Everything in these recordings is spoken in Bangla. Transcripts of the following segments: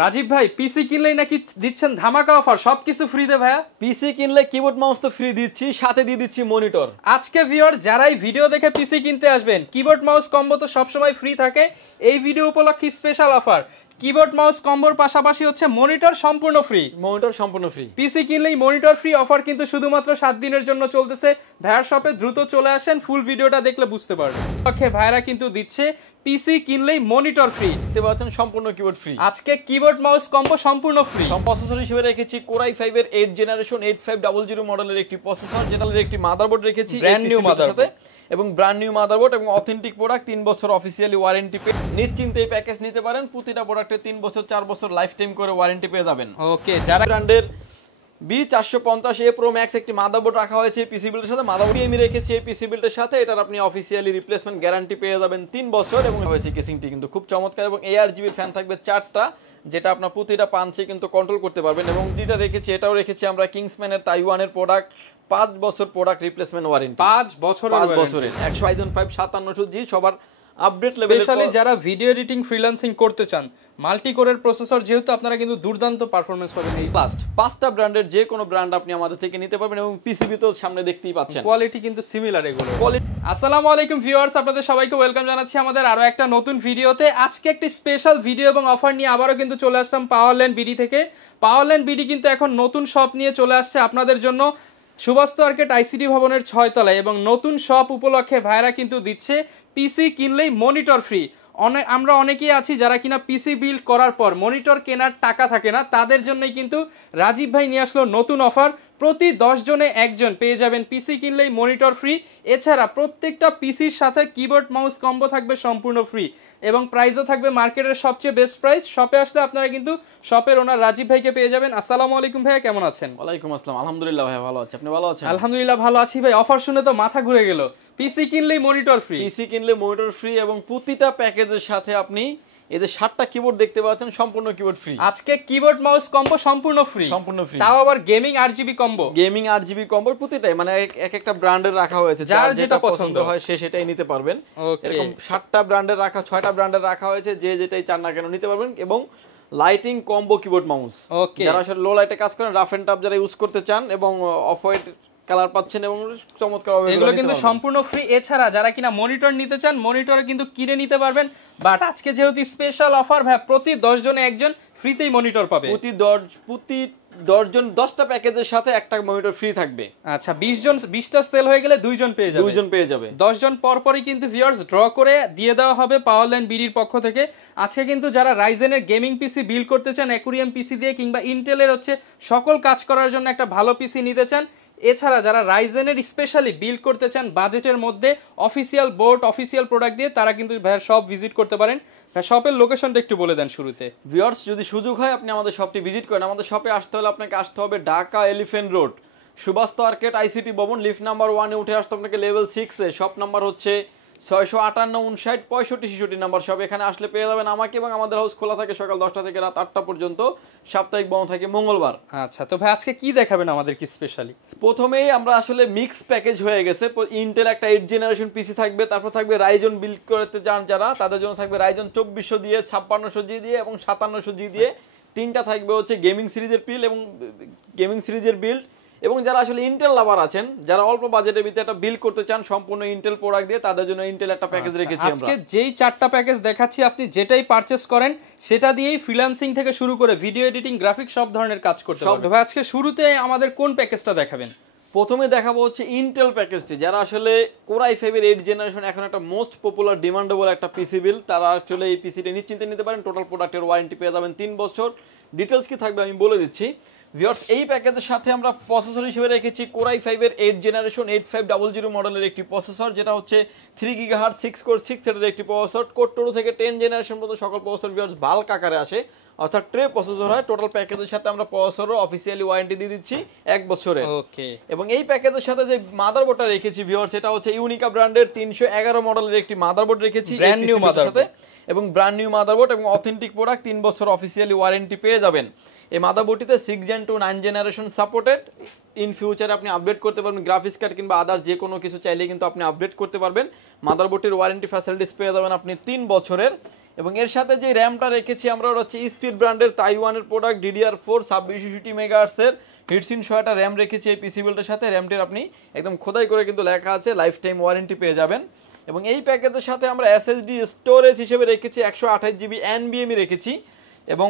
রাজীব ভাই পিসি কিনলেই নাকি দিচ্ছেন ধামাকা অফার, সবকিছু ফ্রিতে ভাইয়া। পিসি কিনলে কিবোর্ড মাউস তো ফ্রি দিচ্ছি, সাথে দিয়ে দিচ্ছি মনিটর। আজকে ভিউয়ার যারাই ভিডিও দেখে পিসি কিনতে আসবেন, কিবোর্ড মাউস কম্বো তো সবসময় ফ্রি থাকে, এই ভিডিও উপলক্ষে স্পেশাল অফার। কিবোর্ড মাউস কম্বোর পাশাপাশি হচ্ছে মনিটর সম্পূর্ণ ফ্রি। মনিটর সম্পূর্ণ ফ্রি। পিসি কিনলেই মনিটর ফ্রি অফার কিন্তু শুধুমাত্র 7 দিনের জন্য চলতেছে। ভাইয়ার শপে দ্রুত চলে আসেন, ফুল ভিডিওটা দেখলে বুঝতে পারবেন। ওকে, ভাইরা কিন্তু দিচ্ছে পিসি কিনলেই মনিটর ফ্রি, দেখতে পাচ্ছেন সম্পূর্ণ কিবোর্ড ফ্রি। আজকে কিবোর্ড মাউস কম্বো সম্পূর্ণ ফ্রি। প্রসেসর হিসেবে রেখেছি Core i5 এর 8 জেনারেশন 8500 মডেলের একটি প্রসেসর, যেটার একটি মাদারবোর্ড রেখেছি ব্র্যান্ড নিউ মাদারবোর্ড এবং ব্র্যান্ড নিউ মাদারবোর্ড এবং অথেন্টিক প্রোডাক্ট, 3 বছর অফিসিয়ালি ওয়ারেন্টি পেয়ে নিশ্চিন্তে এই প্যাকেজ নিতে পারেন। প্রতিটা প্রোডাক্টে 3 বছর 4 বছর লাইফ টাইম করে ওয়ারেন্টি পেয়ে যাবেন। ওকে, যারা ব্র্যান্ডের B450A Pro Max একটি মাদারবোর্ড রাখা হয়েছে পিসি বিল্ডের সাথে, মাদারবোর্ড আমি রেখেছি এই পিসি বিল্ডের সাথে। এটার আপনি অফিসিয়ালি রিপ্লেসমেন্ট গ্যারান্টি পেয়ে যাবেন 3 বছর। এবং হয়েছে কেসিংটি কিন্তু খুব চমৎকার এবং ARGB ফ্যান থাকবে 4টা, যেটা আপনার প্রতিটা পাঞ্চে কিন্তু কন্ট্রোল করতে পারবেন। এবং যেটা রেখেছি এটাও রেখেছি আমরা কিংসম্যানের তাইওয়ানের প্রোডাক্ট, 5 বছর প্রোডাক্ট রিপ্লেসমেন্ট ওয়ারেন্টি, 5 বছরের 105/5700G সবার আপডেট লেভেল। স্পেশালি যারা ভিডিও এডিটিং ফ্রিল্যান্সিং করতে চান, মাল্টি কোরের প্রসেসর যেহেতু, আপনারা কিন্তু দুর্দান্ত পারফরম্যান্স পাবেন। এই লাস্ট 5টা ব্র্যান্ডের যে কোনো ব্র্যান্ড আপনি আমাদের থেকে নিতে পারবেন এবং পিসিবি তো সামনে দেখতেই পাচ্ছেন, কোয়ালিটি কিন্তু সিমিলার এগুলো। আসসালামু আলাইকুম ভিউয়ার্স, আপনাদের সবাইকে ওয়েলকাম জানাচ্ছি আমাদের আরো একটা নতুন ভিডিওতে। আজকে একটি স্পেশাল ভিডিও এবং অফার নিয়ে আবারও কিন্তু চলে আসলাম পাওয়ারল্যান্ড বিডি থেকে। পাওয়ারল্যান্ড বিডি কিন্তু এখন নতুন শপ নিয়ে চলে আসছে আপনাদের জন্য সুবাস্তু আর্কেট আইসিটি ভবনের 6 তলায়। এবং নতুন শপ উপলক্ষে ভাইরা কিন্তু দিচ্ছে পিসি কিনলেই মনিটর ফ্রি। আমরা অনেকেই আছি যারা কিনা পিসি বিল্ড করার পর মনিটর কেনার টাকা থাকে না, তাদের জন্যই কিন্তু রাজীব ভাই নিয়ে আসলো নতুন অফার। প্রতি 10 জনে একজন পেয়ে যাবেন পিসি কিনলেই মনিটর ফ্রি। এছাড়া প্রত্যেকটা পিসির সাথে কিবোর্ড মাউস কম্বো থাকবে সম্পূর্ণ ফ্রি এবং প্রাইসও থাকবে মার্কেটের সবচেয়ে বেস্ট প্রাইস। শপে আসলে আপনারা কিন্তু শপের ওনার রাজীব ভাইকে পেয়ে যাবেন। আসসালামু আলাইকুম ভাইয়া, কেমন আছেন? ওয়ালাইকুম আসসালাম, আলহামদুলিল্লাহ ভাই ভালো আছি, আপনি ভালো আছেন? আলহামদুলিল্লাহ ভালো আছি ভাই। অফার শুনে তো মাথা ঘুরে গেল, পিসি কিনলেই মনিটর ফ্রি। পিসি কিনলে মনিটর ফ্রি এবং প্রতিটা প্যাকেজের সাথে আপনি এই যে 7টা কিবোর্ড দেখতে পাচ্ছেন সম্পূর্ণ কিবোর্ড ফ্রি। আজকে কিবোর্ড মাউস কম্বো সম্পূর্ণ ফ্রি, তাও আবার gaming RGB combo. Gaming RGB combo প্রতিটাই মানে এক একটা ব্র্যান্ডের রাখা হয়েছে, যার যেটা পছন্দ হয় সে সেটাই নিতে পারবেন। এরকম 7টা ব্র্যান্ডের রাখা, 6টা ব্র্যান্ডের রাখা হয়েছে, যে যেটাই চান না কেন নিতে পারবেন। এবং লাইটিং কম্বো কিবোর্ড মাউস, যারা আসলে লো লাইটে কাজ করেন, রাফ এন্ড টাফ যারা ইউজ করতে চান এবং অফ হোয়াইট কালার পাচ্ছেন এবং চমৎকার হবে, এগুলো কিন্তু সম্পূর্ণ ফ্রি। এছাড়া যারা কিনা মনিটর নিতে চান, মনিটর কিন্তু কিনে নিতে পারবেন। বাট আজকে যেহেতু স্পেশাল অফার ভাই, প্রতি 10 জনে একজন ফ্রিতেই মনিটর পাবে। প্রতি 10 জন 10টা প্যাকেজের সাথে একটা মনিটর ফ্রি থাকবে। আচ্ছা, 20টা সেল হয়ে গেলে 2 জন পেয়ে যাবে। 2 জন পেয়ে যাবে। 10 জন পরপরই কিন্তু ভিউয়ার্স ড্র করে দিয়ে দেওয়া হবে পাওয়ারল্যান্ড বিডির পক্ষ থেকে। আজকে কিন্তু যারা রাইজেনের গেমিং পিসি বিল্ড করতে চান অ্যাকুরিয়াম পিসি দিয়ে, কিংবা ইন্টেলের হচ্ছে সকল কাজ করার জন্য একটা ভালো পিসি নিতে চান, এছাড়া যারা রাইজেনের স্পেশালি বিল্ড করতে চান বাজেটের মধ্যে অফিসিয়াল বোর্ড অফিসিয়াল প্রোডাক্ট দিয়ে, তারা কিন্তু ভাইয়ের শপ ভিজিট করতে পারেন। শপের লোকেশনটা একটু বলে দেন শুরুতে। ভিউয়ার্স যদি সুযোগ হয় আপনি আমাদের শপটি ভিজিট করেন, আমাদের শপে আসতে হলে আপনাকে আসতে হবে Dhaka elephant road Suvastu আর্কেট ICT ভবন, লিফট নাম্বার 1 এ উঠে আসতে আপনাকে লেভেল 6 এ। শপ নাম্বার হচ্ছে 658 59 65 65 নাম্বার শপ। এখানে আসলে পেয়ে যাবেন আমাকে এবং আমাদের হাউস খোলা থাকে সকাল 10টা থেকে রাত 8টা পর্যন্ত, সাপ্তাহিক বন্ধ থাকে মঙ্গলবার। আচ্ছা, তো ভাই আজকে কি দেখাবেন আমাদের কি স্পেশালি? প্রথমেই আমরা আসলে মিক্স প্যাকেজ হয়ে গেছে। ইন্টেল একটা 8 জেনারেশন পিসি থাকবে, তারপর থাকবে রাইজন বিল্ড করতে চান যারা, তাদের জন্য থাকবে রাইজন 2400 দিয়ে, 5600G দিয়ে এবং 5700G দিয়ে। 3টা থাকবে হচ্ছে গেমিং সিরিজের বিল্ড এবং গেমিং সিরিজের বিল্ড। এবং যারা আসলে ইন্টেল লাভার আছেন, যারা অল্প বাজেটের ভিতরে একটা বিল্ড করতে চান সম্পূর্ণ ইন্টেল প্রোডাক্ট দিয়ে, তাদের জন্য ইন্টেল একটা প্যাকেজ রেখেছি আমরা। আজকে যেই 4টা প্যাকেজ দেখাচ্ছি, আপনি যেটাই পারচেজ করেন সেটা দিয়েই ফ্রিল্যান্সিং থেকে শুরু করে ভিডিও এডিটিং, গ্রাফিক সব ধরনের কাজ করতে পারবেন। ভাই আজকে শুরুতে আমাদের কোন প্যাকেজটা দেখাবেন? প্রথমে দেখাবো হচ্ছে ইন্টেল প্যাকেজটি। যারা আসলে Core i5 এর 8 জেনারেশন এখন একটা মোস্ট পপুলার ডিমান্ডেবল একটা পিসি বিল, তারা আসলে এই পিসিটা নিশ্চিন্তে নিতে পারেন। টোটাল প্রোডাক্টের ওয়ারেন্টি পেয়ে যাবেন 3 বছর। ডিটেলস কি থাকবে আমি বলে দিচ্ছি। ভিউয়ার্স এই প্যাকেজের সাথে আমরা প্রসেসর হিসেবে রেখেছি Core i5 এর 8 জেনারেশন 8500 মডেলের একটি প্রসেসর, যেটা হচ্ছে 3 GHz 6 কোর 6 থ্রেডের একটি প্রসেসর। কোর 2 থেকে 10 জেনারেশন পর্যন্ত সকল প্রসেসর ভিউয়ার্স বাল্ক আকারে আসে, অর্থাৎ ট্রে প্রসেসর হয়। টোটাল প্যাকেজের সাথে আমরা প্রসেসরও অফিসিয়ালি ওয়ারেন্টি দিয়ে দিচ্ছি 1 বছরের। ওকে, এবং এই প্যাকেজের সাথে যে মাদারবোর্ডটা রেখেছি ভিউয়ার্স, সেটা হচ্ছে ইউনিকা ব্র্যান্ডের 311 মডেলের একটি মাদারবোর্ড রেখেছি ব্র্যান্ড নিউ মাদারবোর্ড। এবং ব্র্যান্ড নিউ মাদারবোর্ড এবং অথেন্টিক প্রোডাক্ট 3 বছর অফিসিয়ালি ওয়ারেন্টি পেয়ে যাবেন। এই মাদারবোর্ডটিতে 6 Gen to 9 generation supported. In ফিউচারে আপনি আপডেট করতে পারবেন, গ্রাফিক্স কার্ড কিংবা আদার যে কোনো কিছু চাইলে কিন্তু আপনি আপডেট করতে পারবেন। মাদারবোর্ডটির ওয়ারেন্টি ফ্যাসিলিটিস পেয়ে যাবেন আপনি 3 বছরের। এবং এর সাথে যে র্যামটা রেখেছি আমরা, ওটা হচ্ছে স্পিড ব্র্যান্ডের তাইওয়ানের প্রোডাক্ট DDR4 2660 মেগাহার্টজের হিটসিন 100টা র্যাম রেখেছি এই পিসি বিল্ডের সাথে। র্যামটির আপনি একদম খোদাই করে কিন্তু লেখা আছে লাইফ টাইম ওয়ারেন্টি পেয়ে যাবেন। এবং এই প্যাকেজের সাথে আমরা এসএসডি স্টোরেজ হিসেবে রেখেছি 128 জিবি NVMe রেখেছি। এবং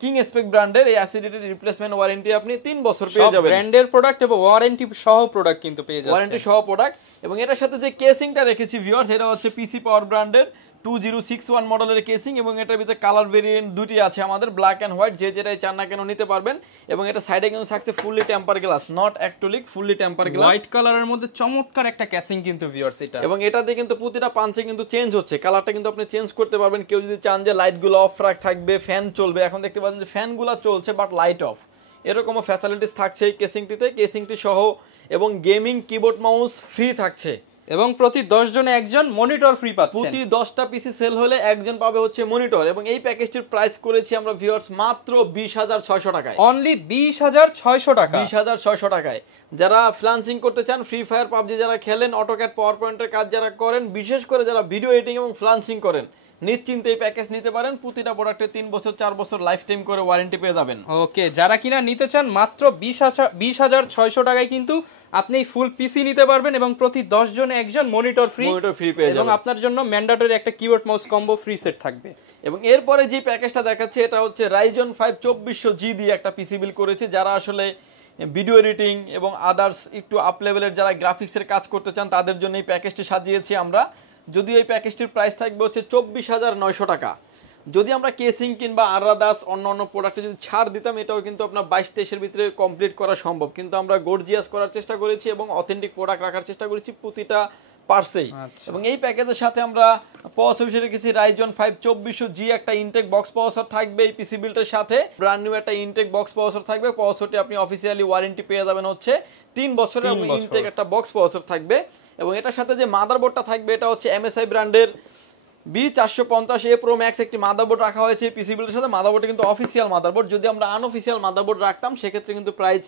কিং স্পেক ব্র্যান্ডের এই অ্যাসিডিটি রিপ্লেসমেন্ট ওয়ারেন্টি আপনি 3 বছর পেয়ে যাবেন। ব্র্যান্ডের প্রোডাক্ট এবং ওয়ারেন্টি সহ প্রোডাক্ট কিন্তু পেয়ে যাবেন, ওয়ারেন্টি সহ প্রোডাক্ট। এবং এটার সাথে যে কেসিংটা রেখেছি ভিউয়ার্স, এটা হচ্ছে পিসি পাওয়ার ব্র্যান্ডের 2061 মডেলের কেসিং। এবং এটার ভিতরে কালার ভেরিয়েন্ট দুটি আছে আমাদের, ব্ল্যাক অ্যান্ড হোয়াইট, যে যেটাই চান না কেন নিতে পারবেন। এবং এটা সাইডে কিন্তু থাকছে fully temper glass, not acrylic, fully temper glass. White কালারের মধ্যে চমৎকার একটা ক্যাসিং কিন্তু ভিউয়ার্স এটা। এবং এটাতে কিন্তু প্রতিটা পাঞ্চে কিন্তু চেঞ্জ হচ্ছে, কালারটা কিন্তু আপনি চেঞ্জ করতে পারবেন। কেউ যদি চান যে লাইটগুলো অফ থাকবে, ফ্যান চলবে, এখন দেখতে পাচ্ছেন যে ফ্যানগুলো চলছে বাট লাইট অফ, এরকমও ফ্যাসিলিটিস থাকছে এই কেসিংটিতে, কেসিংটি সহ। এবং গেমিং কিবোর্ড মাউস ফ্রি থাকছে। এবং প্রতি 10 জনে একজন মনিটর ফ্রি পাচ্ছেন। প্রতি 10টা পিসি সেল হলে একজন পাবে হচ্ছে মনিটর। এবং এই প্যাকেজটির প্রাইস করেছি আমরা ভিউয়ার্স মাত্র 20,600 টাকায়। অনলি 20,600 টাকা। 20,600 টাকায়। যারা ফ্রিল্যান্সিং করতে চান, ফ্রি ফায়ার, পাবজি যারা খেলেন, অটোক্যাড, পাওয়ার পয়েন্টের কাজ যারা করেন, বিশেষ করে যারা ভিডিও এডিটিং এবং ফ্রিল্যান্সিং করেন, নিশ্চিন্তে এই প্যাকেজ নিতে পারেন। প্রতিটা প্রোডাক্টে 3 বছর 4 বছর লাইফ টাইম করে ওয়ারেন্টি পেয়ে যাবেন। ওকে, যারা কিনা নিতে চান মাত্র 20,600 টাকায় কিন্তু আপনি ফুল পিসি নিতে পারবেন এবং প্রতি 10 জনে একজন মনিটর ফ্রি পেয়ে যাবেন। এবং আপনার জন্য ম্যান্ডেটরি একটা keyboard mouse combo free set থাকবে। এবং এরপরে যে প্যাকেজটা দেখাচ্ছে এটা হচ্ছে Ryzen 5 2400G দিয়ে একটা পিসি বিল করেছে। যারা আসলে ভিডিও এডিটিং এবং আদার্স একটু আপ লেভেলের যারা গ্রাফিক্সের কাজ করতে চান, তাদের জন্য এই প্যাকেজটি সাজিয়েছি আমরা। যদিও এই প্যাকেজটির প্রাইস থাকবে হচ্ছে 24,900 টাকা। যদি আমরা কেসিং কিংবা আরাদাস অন্য প্রোডাক্টে যদি ছাড় দিতাম, এটাও কিন্তু আপনার 22-23-এর ভিতরে কমপ্লিট করা সম্ভব। কিন্তু আমরা গর্জিয়াস করার চেষ্টা করেছি এবং অথেন্টিক প্রোডাক্ট রাখার চেষ্টা করেছি প্রতিটা পার্সেই। এবং এই প্যাকেজের সাথে আমরা প্রসেসর হিসেবে রেখেছি Ryzen 5 2400G, একটা ইনটেক বক্স প্রসেসর থাকবে এই পিসি বিল্ডের সাথে। ব্র্যান্ড নিউ একটা ইনটেক বক্স প্রসেসর থাকবে। প্রসেসরটি আপনি অফিসিয়ালি ওয়ারেন্টি পেয়ে যাবেন হচ্ছে 3 বছরের এবং ইনটেক একটা বক্স প্রসেসর থাকবে। এবং এটার সাথে যে মাদারবোর্ডটা থাকবে এটা হচ্ছে MSI ব্র্যান্ডের B450A Pro Max একটি মাদারবোর্ড রাখা হয়েছে পিসি বিল্ডের সাথে। মাদারবোর্ডটা কিন্তু অফিসিয়াল মাদারবোর্ড। যদি আমরা আনঅফিসিয়াল মাদারবোর্ড রাখতাম সেক্ষেত্রে কিন্তু প্রাইস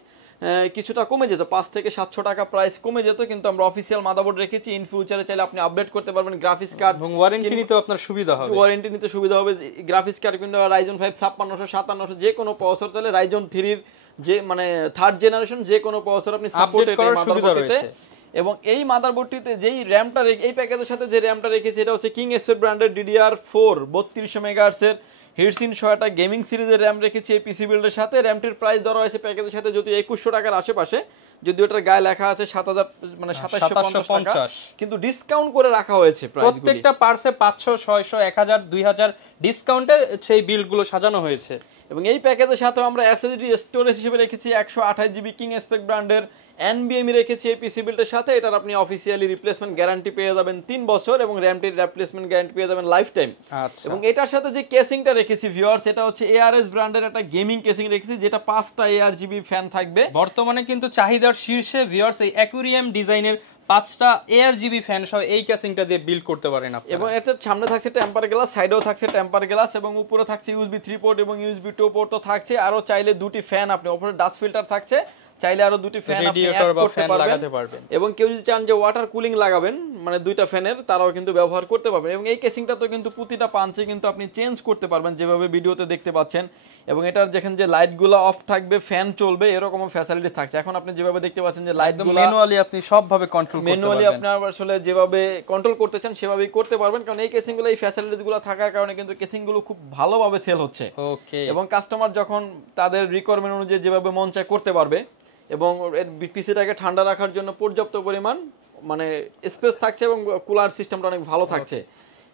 কিছুটা কমে যেত, 500 থেকে 700 টাকা প্রাইস কমে যেত। কিন্তু আমরা অফিসিয়াল মাদারবোর্ড রেখেছি। ইন ফিউচারে চাইলে আপনি আপডেট করতে পারবেন, গ্রাফিক্স কার্ড এবং ওয়ারেন্টি নিতে আপনার সুবিধা হবে। ওয়ারেন্টি নিতে সুবিধা হবে। গ্রাফিক্স কার্ড কিন্তু Ryzen 5 5600 5700 যে কোনো প্রসেসর চাইলে Ryzen 3 এর যে মানে 3rd জেনারেশন যে কোনো প্রসেসর আপনি সাপোর্টেড এই মাদারবোর্ডটিতে। এবং এই মাদারবোর্ডটিতে যেই র্যামটা এই প্যাকেজের সাথে যে র্যামটা রেখেছি এটা হচ্ছে কিং স্পেক ব্র্যান্ডের DDR4 3200 মেগাহার্টজের হিটসিন 100টা গেমিং সিরিজের র্যাম রেখেছি এই পিসি বিল্ডের সাথে। র্যামটির প্রাইস ধরা হয়েছে প্যাকেজের সাথে যদি 2100 টাকার আশেপাশে, যদি ওটার গায়ে লেখা আছে 7000 মানে 2750 টাকা, কিন্তু ডিসকাউন্ট করে রাখা হয়েছে প্রাইসগুলো। প্রত্যেকটা পার্সে 500 600 1000 2000 ডিসকাউন্টে সেই বিলগুলো সাজানো হয়েছে। এবং এই প্যাকেজের সাথে আমরা এসএসডি স্টোরেজ হিসেবে রেখেছি 128 জিবি কিং স্পেক ব্র্যান্ডের NVMe রেখেছি এই পিসি বিল্ডের সাথে। এটার আপনি অফিসিয়ালি রিপ্লেসমেন্ট গ্যারান্টি পেয়ে যাবেন 3 বছর এবং র্যামটির রিপ্লেসমেন্ট গ্যারান্টি পেয়ে যাবেন লাইফ টাইম। এবং এটার সাথে যে কেসিংটা রেখেছি ভিউয়ার্স, এটা হচ্ছে ARS ব্র্যান্ডের একটা গেমিং কেসিং রেখেছি, যেটা 5টা ARGB ফ্যান থাকবে। বর্তমানে কিন্তু চাহিদার শীর্ষে ভিউয়ার্স এই অ্যাকুরিয়াম ডিজাইনের 5টা ARGB ফ্যান সহ এই কেসিংটা দিয়ে বিল্ড করতে পারেন আপনি। এবং এটার সামনে থাকছে টেম্পার গ্লাস, সাইডেও থাকছে টেম্পার গ্লাস এবং উপরে থাকছে USB 3 পোর্ট এবং USB 2 পোর্ট তো থাকছে। আরো চাইলে দুটি ফ্যান আপনি, উপরে ডাস্ট ফিল্টার থাকছে, চাইলে আরো দুটি ফ্যান আপনি অ্যাড করতে পারবেন। এবং কেউ যদি চান যে ওয়াটার কুলিং লাগাবেন মানে দুইটা ফ্যানের, তারাও কিন্তু ব্যবহার করতে পারবেন। এবং এই কেসিংটা তো কিন্তু প্রতিটা পাঞ্চে কিন্তু আপনি চেঞ্জ করতে পারবেন যেভাবে ভিডিওতে দেখতে পাচ্ছেন। এবং এটার যেখানে যে লাইটগুলো অফ থাকবে, ফ্যান চলবে, এরকম ফ্যাসিলিটিস থাকছে। এখন আপনি যেভাবে দেখতে পাচ্ছেন যে লাইটগুলো ম্যানুয়ালি আপনি সবভাবে কন্ট্রোল করতে পারবেন। ম্যানুয়ালি আপনি আসলে যেভাবে কন্ট্রোল করতে চান সেভাবেই করতে পারবেন, কারণ এই কেসিংগুলো এই ফ্যাসিলিটিসগুলো থাকার কারণে কিন্তু কেসিংগুলো খুব ভালোভাবে সেল হচ্ছে। ওকে। এবং কাস্টমার যখন তাদের রিকোয়ারমেন্ট অনুযায়ী যেভাবে মন চায় করতে পারবে। এবং পিসিটাকে ঠান্ডা রাখার জন্য পর্যাপ্ত পরিমাণ মানে স্পেস থাকছে এবং কুলার সিস্টেমটা অনেক ভালো থাকছে।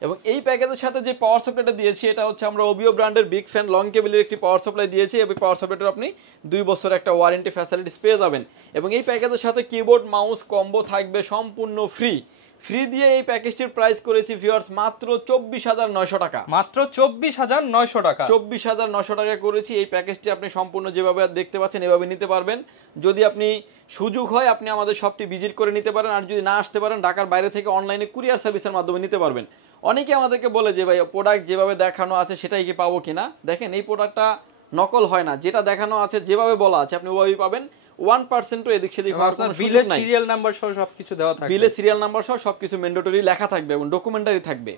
এবং এই প্যাকেজের সাথে যে পাওয়ার সাপ্লাইটা দিয়েছি এটা হচ্ছে আমরা ওবিও ব্র্যান্ডের বিগ ফ্যান লং কেবলের একটি পাওয়ার সাপ্লাই দিয়েছি। এবং পাওয়ার সাপ্লাইটার আপনি 2 বছর একটা ওয়ারেন্টি ফ্যাসিলিটিস পেয়ে যাবেন। এবং এই প্যাকেজের সাথে কিবোর্ড মাউস কম্বো থাকবে সম্পূর্ণ ফ্রি। ফ্রি দিয়ে এই প্যাকেজটির প্রাইস করেছি ভিউয়ার্স মাত্র 24,900 টাকা। মাত্র 24,900 টাকা। 24,900 টাকা করেছি। এই প্যাকেজটি আপনি সম্পূর্ণ যেভাবে দেখতে পাচ্ছেন এভাবে নিতে পারবেন। যদি আপনি সুযোগ হয় আপনি আমাদের শপটি ভিজিট করে নিতে পারেন, আর যদি না আসতে পারেন ঢাকার বাইরে থেকে অনলাইনে কুরিয়ার সার্ভিসের মাধ্যমে নিতে পারবেন। অনেকে আমাদেরকে বলে যে ভাই প্রোডাক্ট যেভাবে দেখানো আছে সেটাই কি পাবো কিনা। দেখেন এই প্রোডাক্টটা নকল হয় না, যেটা দেখানো আছে যেভাবে বলা আছে আপনি ওভাবেই পাবেন। 1% এদিক সেদিক হওয়ার কোনো সুযোগ নাই। সিরিয়াল নাম্বার সহ সবকিছু দেওয়া থাকবে, বিলে সিরিয়াল নাম্বার সহ সবকিছু ম্যান্ডেটরি লেখা থাকবে এবং ডকুমেন্টারি থাকবে।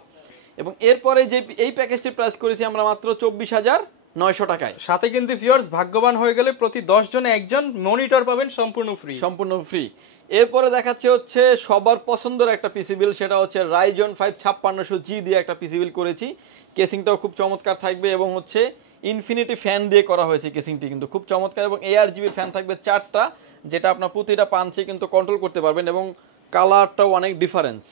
এবং এরপরে যে এই প্যাকেজটির প্রাইস করেছি আমরা মাত্র 24,900 টাকায়। সাথে কিন্তু ভিউয়ার্স ভাগ্যবান হয়ে গেলে প্রতি 10 জনে একজন মনিটর পাবেন সম্পূর্ণ ফ্রি। এরপরে দেখাচ্ছে হচ্ছে সবার পছন্দের একটা পিসি বিল, সেটা হচ্ছে Ryzen 5 5600G দিয়ে একটা পিসি বিল করেছি। কেসিংটাও খুব চমৎকার থাকবে এবং হচ্ছে ইনফিনিটি ফ্যান দিয়ে করা হয়েছে কেসিংটি, কিন্তু খুব চমৎকার। এবং ARGB ফ্যান থাকবে 4টা, যেটা আপনার প্রতিটা পাঞ্চে কিন্তু কন্ট্রোল করতে পারবেন এবং কালারটাও অনেক ডিফারেন্স।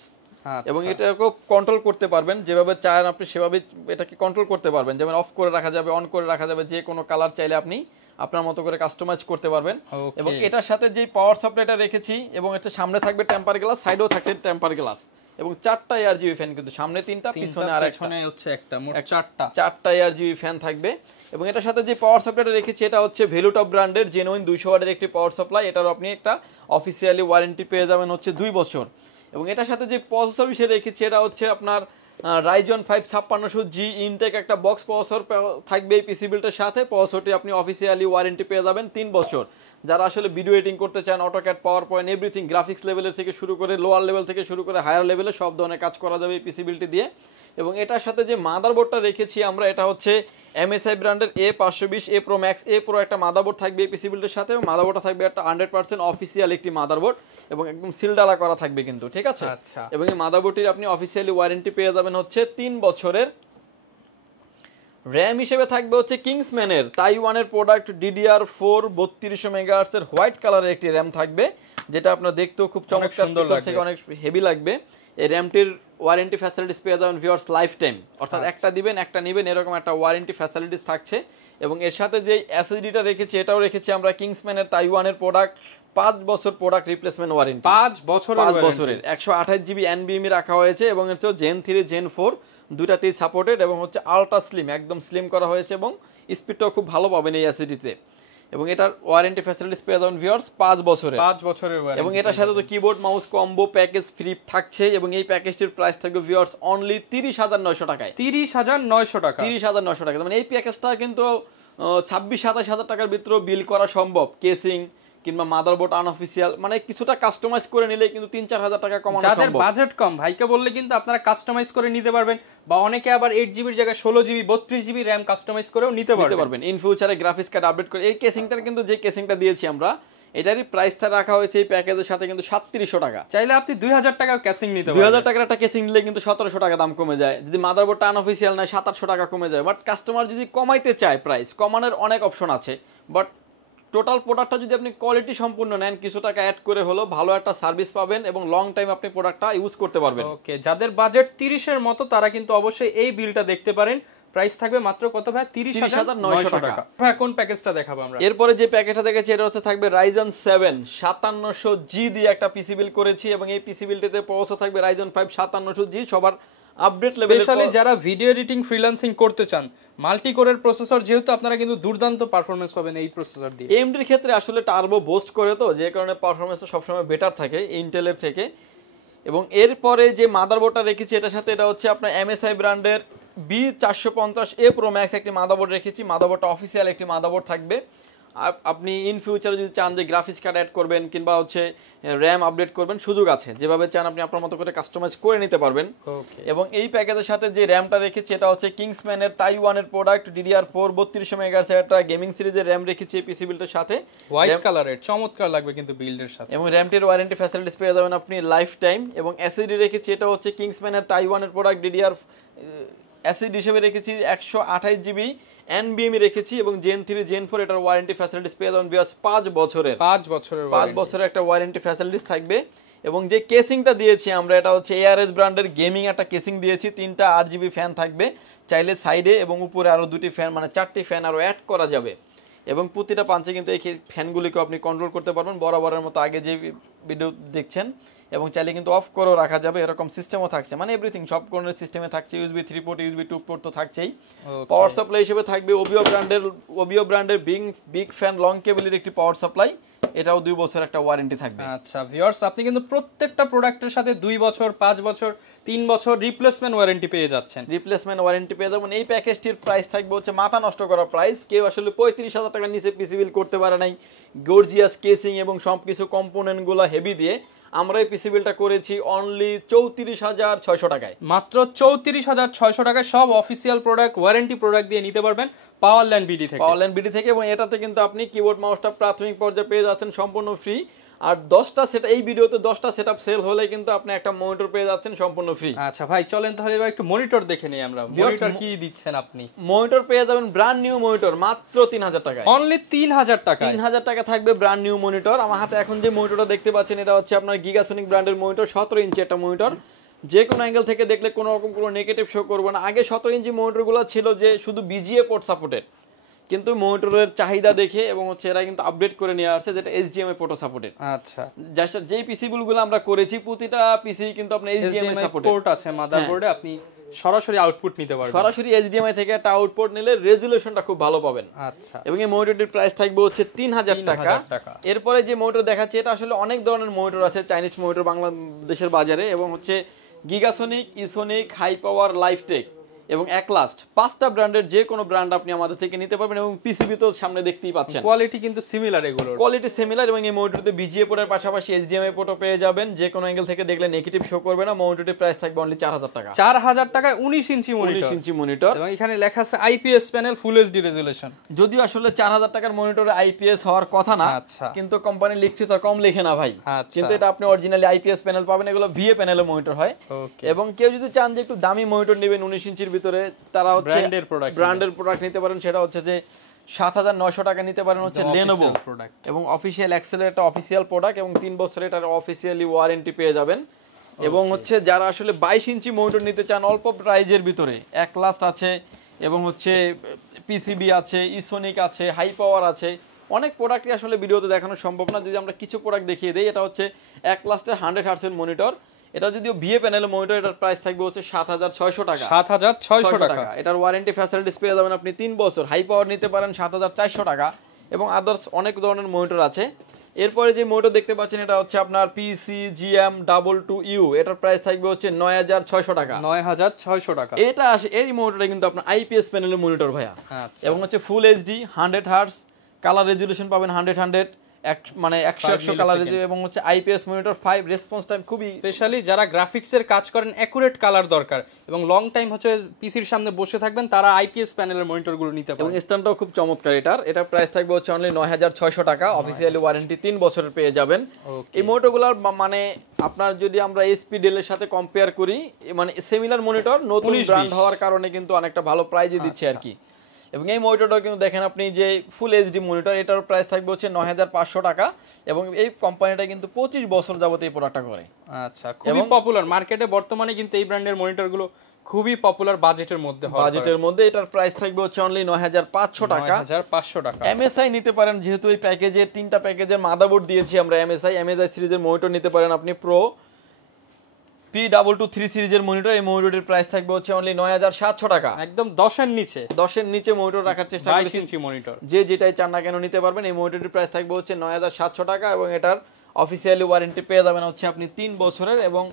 এবং এটাকে কন্ট্রোল করতে পারবেন যেভাবে চান আপনি সেভাবে এটাকে কন্ট্রোল করতে পারবেন। যেমন অফ করে রাখা যাবে, অন করে রাখা যাবে, যে কোনো কালার চাইলে আপনি আপনার মতো করে কাস্টমাইজ করতে পারবেন। এবং এটার সাথে যে পাওয়ার সাপ্লাইটা রেখেছি এবং এটা সামনে থাকবে টেম্পার গ্লাস, সাইডেও থাকছে টেম্পার গ্লাস এবং 4টা ARGB ফ্যান, কিন্তু সামনে 3টা, পিছনে আর একটা হচ্ছে একটা, মোট 4টা ARGB ফ্যান থাকবে। এবং এটার সাথে যে পাওয়ার সাপ্লাইটা রেখেছি এটা হচ্ছে ভ্যালুটপ ব্র্যান্ডের জেনুইন 200 ওয়াটের একটি পাওয়ার সাপ্লাই। এটারও আপনি একটা অফিসিয়ালি ওয়ারেন্টি পেয়ে যাবেন হচ্ছে 2 বছর। এবং এটার সাথে যে প্রসেসর বিষয়ে রেখেছি এটা হচ্ছে আপনার Ryzen 5 5600G ইনটেক একটা বক্স প্রসেসর থাকবে এই পিসি বিল্ডের সাথে। প্রসেসরটি আপনি অফিসিয়ালি ওয়ারেন্টি পেয়ে যাবেন 3 বছর। যারা আসলে ভিডিও এডিটিং করতে চান, AutoCAD, power point, everything, graphics লেভেলের থেকে শুরু করে লোয়ার লেভেল থেকে শুরু করে হায়ার লেভেলে সব ধরনের কাজ করা যাবে এই পিসি বিল্ডটি দিয়ে। এবং এটার সাথে যে মাদারবোর্ডটা রেখেছি আমরা, এটা হচ্ছে MSI ব্র্যান্ডের A520 A Pro Max A Pro একটা মাদারবোর্ড থাকবে এই পিসি বিল্ডের সাথে। এবং মাদারবোর্ডটা থাকবে একটা 100% অফিসিয়াল একটি মাদারবোর্ড এবং একদম সিলডালা করা থাকবে কিন্তু, ঠিক আছে। এবং এই মাদারবোর্ডটির আপনি অফিসিয়ালি ওয়ারেন্টি পেয়ে যাবেন হচ্ছে 3 বছরের। র্যাম হিসেবে থাকবে হচ্ছে কিংসম্যানের তাইওয়ানের প্রোডাক্ট DDR4 3200 মেগাহার্টজ এর হোয়াইট কালারের একটি র্যাম থাকবে, যেটা আপনার দেখতেও খুব চমৎকার, ভিতর থেকে অনেক হেভি লাগবে। এই র্যামটির ওয়ারেন্টি ফ্যাসিলিটিস পেয়ে যাবেন ভিউয়ার্স লাইফ টাইম, অর্থাৎ একটা দিবেন একটা নেবেন এরকম একটা ওয়ারেন্টি ফ্যাসিলিটিস থাকছে। এবং এর সাথে যে এসএসডিটা রেখেছি এটাও রেখেছি আমরা কিংসম্যানের তাইওয়ানের প্রোডাক্ট, 5 বছর প্রোডাক্ট রিপ্লেসমেন্ট ওয়ারেন্টি, 5 বছরের 128GB NVMe রাখা হয়েছে। এবং হচ্ছে Gen 3 Gen 4 দুটাতেই সাপোর্টেড এবং হচ্ছে আলট্রা স্লিম, একদম স্লিম করা হয়েছে এবং স্পিডটাও খুব ভালো পাবেন এই এসএসডিতে। এবং এটার ওয়ারেন্টি ফ্যাসিলিটিস পেয়ে যাবেন ভিউয়ার্স 5 বছরের ওয়ারেন্টি। এবং এটার সাথে তো keyboard mouse combo package free থাকছে। এবং এই প্যাকেজটির প্রাইস থাকবে ভিউয়ার্স অনলি 30,900 টাকায়। 30,900 টাকা। মানে এই প্যাকেজটা কিন্তু 26-27 হাজার টাকার ভিতরে বিল করা সম্ভব। কেসিং কিংবা মাদারবোর্ড আনঅফিসিয়াল মানে কিছুটা কাস্টমাইজ করে নিলে কিন্তু 3-4 হাজার টাকা কমানো সম্ভব। যাদের বাজেট কম ভাইকে বললে কিন্তু আপনারা কাস্টমাইজ করে নিতে পারবেন, বা অনেকে আবার 8GB এর জায়গায় 16GB 32GB RAM কাস্টমাইজ করেও নিতে পারবেন। ইন ফিউচারে গ্রাফিক্স কার্ড আপডেট করে এই কেসিংটার কিন্তু যে কেসিংটা দিয়েছি আমরা এটারই প্রাইসটা রাখা হয়েছে এই প্যাকেজের সাথে কিন্তু 3700 টাকা। চাইলে আপনি 2000 টাকা কেসিং নিতে পারবেন। 2000 টাকার একটা কেসিং নিলে কিন্তু 1700 টাকা দাম কমে যায়। যদি মাদারবোর্ডটা আনঅফিসিয়াল নয় 700-800 টাকা কমে যায়। বাট কাস্টমার যদি কমাইতে চায় প্রাইস কমানোর অনেক অপশন আছে। বাট টোটাল প্রোডাক্টটা যদি আপনি কোয়ালিটি সম্পূর্ণ নেন কিছু টাকা অ্যাড করে হলো ভালো একটা সার্ভিস পাবেন এবং লং টাইম আপনি প্রোডাক্টটা ইউজ করতে পারবেন। ওকে, যাদের বাজেট 30 এর মতো তারা কিন্তু অবশ্যই এই বিলটা দেখতে পারেন। প্রাইস থাকবে মাত্র কত ভাই? 30,900 টাকা। ভাই কোন প্যাকেজটা দেখাবো আমরা? এরপরে যে প্যাকেজটা দেখেছি এটা হচ্ছে থাকবে Ryzen 7 5700G দিয়ে একটা পিসি বিল করেছি এবং এই পিসি বিলটিতে প্রসেসর থাকবে Ryzen 5 5700G সবার আপডেট লেভেলের। স্পেশালি যারা ভিডিও এডিটিং ফ্রিল্যান্সিং করতে চান, মাল্টি কোরের প্রসেসর, যেহেতু আপনারা কিন্তু দুর্দান্ত পারফরম্যান্স পাবেন এই প্রসেসর দিয়ে। AMD এর ক্ষেত্রে আসলে টার্বো বুস্ট করে তো, যে কারণে পারফরম্যান্সটা সবসময় বেটার থাকে ইন্টেলের থেকে। এবং এরপরে যে মাদারবোর্ডটা রেখেছি এটার সাথে এটা হচ্ছে আপনার MSI ব্র্যান্ডের B450 A Pro Max একটি মাদারবোর্ড রেখেছি। মাদারবোর্ডটা অফিসিয়াল একটি মাদারবোর্ড থাকবে। আপনি ইন ফিউচারে যদি চান যে গ্রাফিক্স কার্ড অ্যাড করবেন কিংবা হচ্ছে র্যাম আপডেট করবেন সুযোগ আছে, যেভাবে চান আপনি আপনার মতো করে কাস্টমাইজ করে নিতে পারবেন। এবং এই প্যাকেজের সাথে যে র্যামটা রেখেছি এটা হচ্ছে কিংসম্যানের তাইওয়ানের প্রোডাক্ট DDR4 3200 মেগাহার্টজ একটা গেমিং সিরিজের র্যাম রেখেছি এই পিসি বিল্ডের সাথে। হোয়াইট কালারের চমৎকার লাগবে কিন্তু বিল্ডের সাথে। এবং র্যামটির ওয়ারেন্টি ফ্যাসিলিটিস পেয়ে যাবেন আপনি লাইফ টাইম। এবং এসএসডি রেখেছি এটা হচ্ছে কিংসম্যানের তাইওয়ানের প্রোডাক্ট DDR এসএসডি হিসেবে রেখেছি 128GB NVMe রেখেছি। এবং Gen 3 Gen 4 এটার ওয়ারেন্টি ফ্যাসিলিটিস পেয়ে যাবেন 5 বছরের একটা ওয়ারেন্টি ফ্যাসিলিটিস থাকবে। এবং যে কেসিংটা দিয়েছি আমরা এটা হচ্ছে ARS ব্র্যান্ডের গেমিং একটা কেসিং দিয়েছি। 3টা RGB ফ্যান থাকবে, চাইলে সাইডে এবং উপরে আরো 2টি ফ্যান মানে 4টি ফ্যান আরো অ্যাড করা যাবে। এবং প্রতিটা পাঞ্চে কিন্তু এই ফ্যানগুলিকে আপনি কন্ট্রোল করতে পারবেন বরাবরের মতো আগে যে ভিডিও দেখছেন এবং চাইলে কিন্তু অফ করেও রাখা যাবে, এরকম সিস্টেমও থাকছে, মানে এভরিথিং সব ধরনের সিস্টেমে থাকছে। ইউএসবি 3 পোর্ট, ইউএসবি 2 পোর্ট তো থাকছেই। পাওয়ার সাপ্লাই হিসেবে থাকবে ওবিও ব্র্যান্ডের বিগ ফ্যান লং কেবলের একটি পাওয়ার সাপ্লাই, এটাও 2 বছর একটা ওয়ারেন্টি থাকবে। আচ্ছা ভিউয়ার্স, আপনি কিন্তু প্রত্যেকটা প্রোডাক্টের সাথে 2 বছর, 5 বছর, 3 বছর রিপ্লেসমেন্ট ওয়ারেন্টি পেয়ে যাচ্ছেন। রিপ্লেসমেন্ট ওয়ারেন্টি পেয়ে যাবেন। এই প্যাকেজটির প্রাইস থাকবে হচ্ছে মাথা নষ্ট করা প্রাইস। কেউ আসলে 35,000 টাকার নিচে পিসি বিল করতে পারে নাই, গর্জিয়াস কেসিং এবং সবকিছু কম্পোনেন্টগুলো হেভি দিয়ে। আমরা এই পিসি বিলটা করেছি অনলি 34,600 টাকায়, মাত্র 34,600 টাকায় সব অফিসিয়াল প্রোডাক্ট, ওয়ারেন্টি প্রোডাক্ট দিয়ে নিতে পারবেন পাওয়ারল্যান্ড বিডি থেকে। পাওয়ারল্যান্ড বিডি থেকে, এবং এটাতে কিন্তু আপনি কিবোর্ড মাউসটা প্রাথমিক পর্যায়ে পেয়ে যাচ্ছেন সম্পূর্ণ ফ্রি। আর 10টা সেট, এই ভিডিওতে 10টা সেটআপ সেল হলে কিন্তু আপনি একটা মনিটর পেয়ে যাচ্ছেন সম্পূর্ণ ফ্রি। আচ্ছা ভাই, চলেন তাহলে এবার একটু মনিটর দেখে নেই আমরা। মনিটর কি দিচ্ছেন আপনি? মনিটর পেয়ে যাবেন ব্র্যান্ড নিউ মনিটর মাত্র 3,000 টাকায়। অনলি 3,000 টাকা। 3,000 টাকা থাকবে ব্র্যান্ড নিউ মনিটর। আমার হাতে এখন যে মনিটরটা দেখতে পাচ্ছেন এটা হচ্ছে আপনার গিগাসনিক ব্র্যান্ডের মনিটর, 17 ইঞ্চি একটা মনিটর। যে কোনো অ্যাঙ্গেল থেকে দেখলে কোনো রকম কোনো নেগেটিভ শো করবে না। আগে 17 ইঞ্চি মনিটরগুলো ছিল যে শুধু বিজিএ পোর্ট সাপোর্টেড, কিন্তু মনিটরের চাহিদা দেখে এবং হচ্ছে এরা কিন্তু আপডেট করে নিয়ে আসছে যেটা এইচডিএমআই পোর্ট সাপোর্টেড। আচ্ছা, জাস্ট যেই পিসি গুলো আমরা করেছি প্রতিটা পিসি কিন্তু আপনার এইচডিএমআই সাপোর্টেড পোর্ট আছে মাদারবোর্ডে, আপনি সরাসরি আউটপুট নিতে পারবেন। সরাসরি এইচডিএমআই থেকে একটা আউটপুট নিলে রেজুলেশনটা খুব ভালো পাবেন। আচ্ছা, এবং এই মনিটরটির প্রাইস থাকবে হচ্ছে 3,000 টাকা। এরপরে যে মনিটর দেখাচ্ছি এটা আসলে অনেক ধরনের মনিটর আছে, চাইনিজ মনিটর বাংলাদেশের বাজারে, এবং হচ্ছে গিগাসনিক, ইসোনিক, হাই পাওয়ার, লাইফটেক এবং একলাস্ট, 5টা ব্র্যান্ডের যে কোনো ব্র্যান্ড আপনি আমাদের থেকে নিতে পারবেন। এবং পিসিবি তো সামনে দেখতেই পাচ্ছেন, কোয়ালিটি কিন্তু সিমিলার, এগুলোর কোয়ালিটি সিমিলার। এবং এই মনিটরতে বিজিএ পোর্টের পাশাপাশি এইচডিএমআই পোর্টও পেয়ে যাবেন। যে কোনো অ্যাঙ্গেল থেকে দেখলে নেগেটিভ শো করবে না। মনিটরটির প্রাইস থাকবে অনলি 4,000 টাকা। 4,000 টাকায় 19 ইঞ্চি মনিটর, 19 ইঞ্চি মনিটর, এবং এখানে লেখা আছে IPS panel, full HD resolution. যদিও আসলে 4,000 টাকার মনিটরে আইপিএস হওয়ার কথা না, কিন্তু কোম্পানি লিখছে তো কম লিখে না ভাই, কিন্তু এটা আপনি অরিজিনালি আইপিএস প্যানেল পাবেন। এগুলো ভিএ প্যানেলের মনিটর হয়। এবং কেউ যদি চান যে একটু দামি মনিটর নেবেন 19 ইঞ্চির ভিতরে, তারা হচ্ছে ব্র্যান্ডের প্রোডাক্ট নিতে পারেন। সেটা হচ্ছে যে 7,900 টাকা নিতে পারেন হচ্ছে লেনোভো প্রোডাক্ট, এবং অফিশিয়াল এক্সেলের একটা অফিশিয়াল প্রোডাক্ট, এবং 3 বছরের এটা অফিশিয়ালি ওয়ারেন্টি পেয়ে যাবেন। এবং হচ্ছে যারা আসলে 22 ইঞ্চি মনিটর নিতে চান অল্প প্রাইজের ভিতরে, একলাস্ট আছে, এবং হচ্ছে পিসিবি আছে, ইসোনিক আছে, হাই পাওয়ার আছে, অনেক প্রোডাক্টই আসলে ভিডিওতে দেখানো সম্ভব না। যদি আমরা কিছু প্রোডাক্ট দেখিয়ে দিই, এটা হচ্ছে একলাস্টের 100 হার্টজের মনিটর। এটা যদিও ভিএ প্যানেলের মনিটর, এটার প্রাইস থাকবে হচ্ছে 7,600 টাকা। 7,600 টাকা। এটার ওয়ারেন্টি ফ্যাসিলিটিস পেয়ে যাবেন আপনি 3 বছর। হাই পাওয়ার নিতে পারেন 7,400 টাকা, এবং আদার্স অনেক ধরনের মনিটর আছে। এরপরে যে মনিটর দেখতে পাচ্ছেন এটা হচ্ছে আপনার PCGM22U, এটার প্রাইস থাকবে হচ্ছে 9,600 টাকা। 9,600 টাকা। এটা আসে এই মনিটরটা কিন্তু আপনার আইপিএস প্যানেলের মনিটর ভাইয়া, এবং হচ্ছে full HD 100 hertz, colour resolution পাবেন 100 মানে 100 কালার, এবং হচ্ছে আইপিএস মনিটর 5 রেসপন্স টাইম খুবই, স্পেশালি যারা গ্রাফিক্সের কাজ করেন, অ্যাকুরেট কালার দরকার এবং লং টাইম হচ্ছে পিসির সামনে বসে থাকবেন, তারা আইপিএস প্যানেলের মনিটরগুলো নিতে পারেন। এবং স্ট্যান্ডটাও খুব চমৎকার। এটার প্রাইস থাকবে হচ্ছে অনলি 9,600 টাকা। অফিসিয়ালি ওয়ারেন্টি 3 বছরের পেয়ে যাবেন। এই মনিটরগুলোর মানে আপনার যদি আমরা এইচপি ডেল এর সাথে কম্পেয়ার করি, মানে সিমিলার মনিটর, নতুন ব্র্যান্ড হওয়ার কারণে কিন্তু অনেকটা ভালো প্রাইজে দিচ্ছে আর কি। এবং এই মনিটরটাও কিন্তু দেখেন আপনি যে ফুল এইচডি মনিটর, এটার প্রাইস থাকবে হচ্ছে 9,500 টাকা। এবং এই কোম্পানিটা কিন্তু 25 বছর যাবত এই প্রোডাক্টটা করে। আচ্ছা, খুবই পপুলার মার্কেটে বর্তমানে, কিন্তু এই ব্র্যান্ডের মনিটরগুলো খুবই পপুলার বাজেটের মধ্যে। এটার প্রাইস থাকবে হচ্ছে অনলি 9,500 টাকা। 9,500 টাকা। এমএসআই নিতে পারেন, যেহেতু এই প্যাকেজে 3টা প্যাকেজের মাদারবোর্ড দিয়েছি আমরা। এমএসআই সিরিজের মনিটর নিতে পারেন আপনি, প্রো P223 সিরিজের মনিটর। এই মনিটরের প্রাইস থাকবে হচ্ছে অনলি 9,700 টাকা। একদম 10 এর নিচে মনিটর রাখার চেষ্টা করেছি। 22 ইঞ্চি মনিটর, যে যেটাই চান না কেন নিতে পারবেন। এই মনিটরের প্রাইস থাকবে হচ্ছে 9,700 টাকা, এবং এটার অফিসিয়ালি ওয়ারেন্টি পেয়ে যাবেন হচ্ছে আপনি 3 বছরের। এবং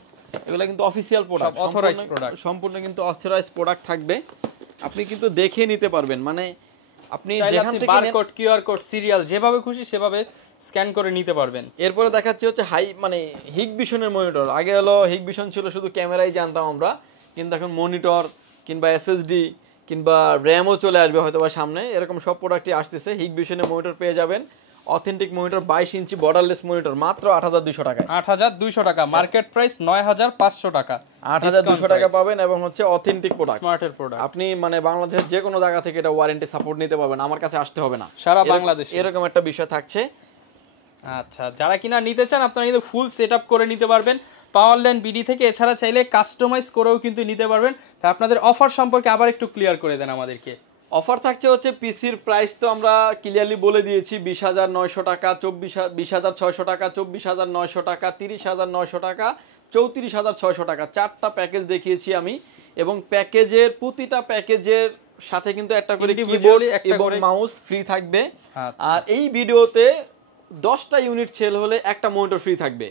এগুলো কিন্তু অফিসিয়াল প্রোডাক্ট, অথরাইজড প্রোডাক্ট, সম্পূর্ণ কিন্তু অথরাইজড প্রোডাক্ট থাকবে। আপনি কিন্তু দেখে নিতে পারবেন, মানে আপনি যেখান থেকে বারকোড, কিউআর কোড, সিরিয়াল যেভাবে খুশি সেভাবে স্ক্যান করে নিতে পারবেন। এরপরে দেখাচ্ছি হচ্ছে মানে হিগভিশনের মনিটর। আগে হলো হিগভিশন ছিল শুধু ক্যামেরাই জানতাম আমরা, কিন্তু এখন মনিটর কিংবা এসএসডি কিংবা র্যামও চলে আসবে হয়তো বা সামনে, এরকম সব প্রোডাক্টই আসতেছে। হিগভিশনের মনিটর পেয়ে যাবেন, অথেন্টিক মনিটর 22 ইঞ্চি বর্ডারলেস মনিটর মাত্র 8,200 টাকা। 8,200 টাকা, মার্কেট প্রাইস 9,500 টাকা। 8,200 টাকা পাবেন, এবং হচ্ছে অথেন্টিক প্রোডাক্ট, স্মার্টের প্রোডাক্ট। আপনি মানে বাংলাদেশের যে কোনো জায়গা থেকে এটা ওয়ারেন্টি সাপোর্ট নিতে পারবেন, আমার কাছে আসতে হবে না, সারা বাংলাদেশে এরকম একটা বিষয় থাকছে। আচ্ছা, যারা কিনা নিতে চান আপনারা কিন্তু ফুল সেটআপ করে নিতে পারবেন পাওয়ারল্যান্ড বিডি থেকে। এছাড়া চাইলে কাস্টমাইজ করেও কিন্তু নিতে পারবেন। আপনাদের অফার সম্পর্কে আবার একটু ক্লিয়ার করে দেন আমাদেরকে। অফার থাকছে হচ্ছে পিসির প্রাইস তো আমরা ক্লিয়ারলি বলে দিয়েছি 20,900 টাকা, 20,600 টাকা, 24,900 টাকা, 30,900 টাকা, 34,600 টাকা, 4টা প্যাকেজ দেখিয়েছি আমি। এবং প্যাকেজের প্রতিটা প্যাকেজের সাথে কিন্তু একটা করে কিবোর্ড এবং মাউস ফ্রি থাকবে। আর এই ভিডিওতে 10টা ইউনিট সেল হলে একটা মনিটর ফ্রি থাকবে।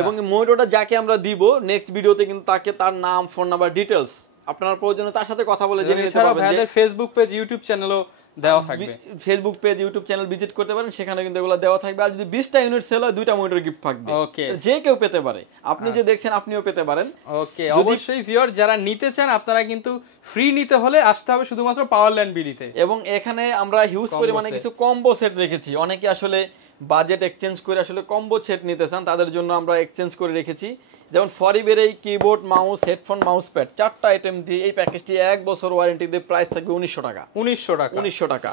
এবং মনিটরটা যাকে আমরা দিব নেক্সট ভিডিওতে কিন্তু তাকে তার নাম, ফোন নাম্বার, ডিটেইলস আপনার প্রয়োজনে তার সাথে কথা বলে জেনে নিতে পারবেন। ভাইদের ফেসবুক পেজ, ইউটিউব চ্যানেলও দেওয়া থাকবে। Facebook page, YouTube channel visit করতে পারেন, সেখানে কিন্তু এগুলো দেওয়া থাকবে। আর যদি 20টা ইউনিট সেল হয় 2টা মনিটর গিফট থাকবে। ওকে, যে কেউ পেতে পারে, আপনি যে দেখছেন আপনিও পেতে পারেন। ওকে, অবশ্যই ভিউয়ার যারা নিতে চান আপনারা কিন্তু ফ্রি নিতে হলে আসতে হবে শুধুমাত্র পাওয়ারল্যান্ড বিডিতে। এবং এখানে আমরা হিউজ পরিমাণে কিছু কম্বো সেট রেখেছি। অনেকে আসলে বাজেট এক্সচেঞ্জ করে আসলে কম্বো সেট নিতে চান, তাদের জন্য আমরা এক্সচেঞ্জ করে রেখেছি। যেমন ফরিবের এই keyboard, mouse, headphone, mouse pad 4টা আইটেম দিয়ে এই প্যাকেজটি 1 বছর ওয়ারেন্টি দিয়ে প্রাইস থাকবে 1900 টাকা। 1900 টাকা।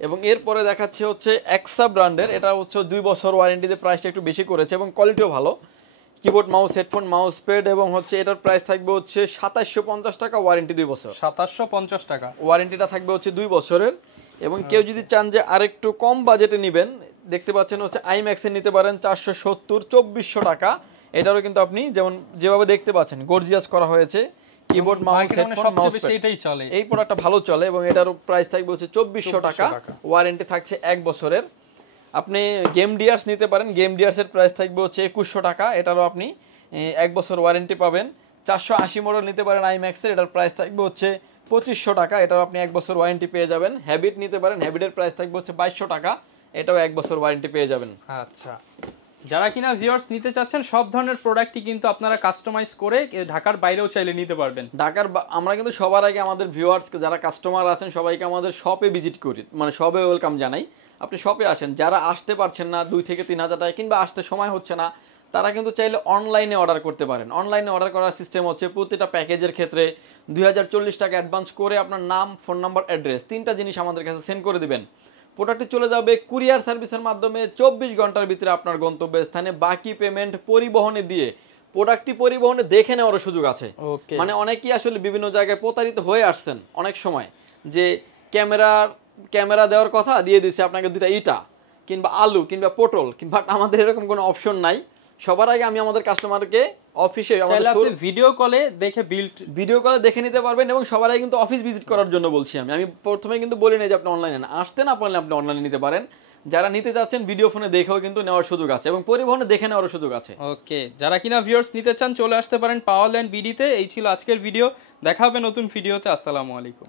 এবং এরপরে দেখাচ্ছে হচ্ছে এক্সা ব্র্যান্ডের, এটা হচ্ছে 2 বছর ওয়ারেন্টি দিয়ে প্রাইসটা একটু বেশি করেছে এবং কোয়ালিটিও ভালো। Keyboard, mouse, headphone, mouse pad এবং হচ্ছে এটার প্রাইস থাকবে হচ্ছে 2750 টাকা, ওয়ারেন্টি 2 বছর। 2750 টাকা ওয়ারেন্টিটা থাকবে হচ্ছে 2 বছরের। এবং কেউ যদি চান যে আরেকটু কম বাজেটে নেবেন, দেখতে পাচ্ছেন হচ্ছে আইম্যাক্স এর নিতে পারেন 470, 2400 টাকা। এটারও কিন্তু আপনি যেভাবে দেখতে পাচ্ছেন গর্জিয়াস করা হয়েছে। Keyboard, mouse, headphone, mouse pad এটাই চলে, এই প্রোডাক্টটা ভালো চলে এবং এটারও প্রাইস থাকবে হচ্ছে 2400 টাকা, ওয়ারেন্টি থাকছে 1 বছরের। আপনি গেম ডিয়ার্স নিতে পারেন, গেম ডিয়ার্স এর প্রাইস থাকবে হচ্ছে 2100 টাকা, এটারও আপনি 1 বছর ওয়ারেন্টি পাবেন। 480 মডেল নিতে পারেন আইম্যাক্স এর, এটার প্রাইস থাকবে হচ্ছে 2500 টাকা, এটাও আপনি 1 বছর ওয়ারেন্টি পেয়ে যাবেন। হ্যাবিট নিতে পারেন, হ্যাবিটের প্রাইস থাকবে হচ্ছে 2200 টাকা, এটাও 1 বছর ওয়ারেন্টি পেয়ে যাবেন। আচ্ছা, যারা কিনা ভিউয়ার্স নিতে চাচ্ছেন সব ধরনের প্রোডাক্টই কিন্তু আপনারা কাস্টমাইজ করে ঢাকার বাইরেও চাইলে নিতে পারবেন। আমরা কিন্তু সবার আগে আমাদের ভিউয়ার্স যারা কাস্টমার আছেন সবাইকে আমাদের শপে ভিজিট করি, মানে শপে ওয়েলকাম জানাই। আপনি শপে আসেন, যারা আসতে পারছেন না 2 থেকে 3000 টাকা কিংবা আসতে সময় হচ্ছে না, তারা কিন্তু চাইলে অনলাইনে অর্ডার করতে পারেন। অনলাইনে অর্ডার করার সিস্টেম হচ্ছে প্রতিটা প্যাকেজের ক্ষেত্রে 2040 টাকা অ্যাডভান্স করে আপনার নাম, ফোন নাম্বার, অ্যাড্রেস 3টা জিনিস আমাদের কাছে সেন্ড করে দিবেন। প্রোডাক্টটি চলে যাবে কুরিয়ার সার্ভিসের মাধ্যমে 24 ঘন্টার ভিতরে আপনার গন্তব্য স্থানে। বাকি পেমেন্ট পরিবহনে দিয়ে প্রোডাক্টটি পরিবহনে দেখে নেওয়ার সুযোগ আছে। মানে অনেকেই আসলে বিভিন্ন জায়গায় প্রতারিত হয়ে আসছেন অনেক সময়, যে ক্যামেরা দেওয়ার কথা দিয়ে দিচ্ছে আপনাকে 2টা ইটা কিংবা আলু কিংবা পটল, কিংবা আমাদের এরকম কোনো অপশন নাই। সবার আগে আমি আমাদের কাস্টমারকে অফিসে ভিডিও কলে দেখে নিতে পারবেন। এবং সবার আগে কিন্তু অফিস ভিজিট করার জন্য বলছি আমি প্রথমে কিন্তু বলি না যে আপনি অনলাইনে আসতে না পারলে আপনি অনলাইনে নিতে পারেন। যারা নিতে যাচ্ছেন ভিডিও ফোনে দেখেও কিন্তু নেওয়ার সুযোগ আছে এবং পরিবহনে দেখে নেওয়ার সুযোগ আছে। ওকে, যারা কিনা ভিউয়ার্স নিতে চান চলে আসতে পারেন পাওয়ারল্যান্ড বিডিতে। এই ছিল আজকের ভিডিও, দেখা হবে নতুন ভিডিওতে। আসসালামু আলাইকুম।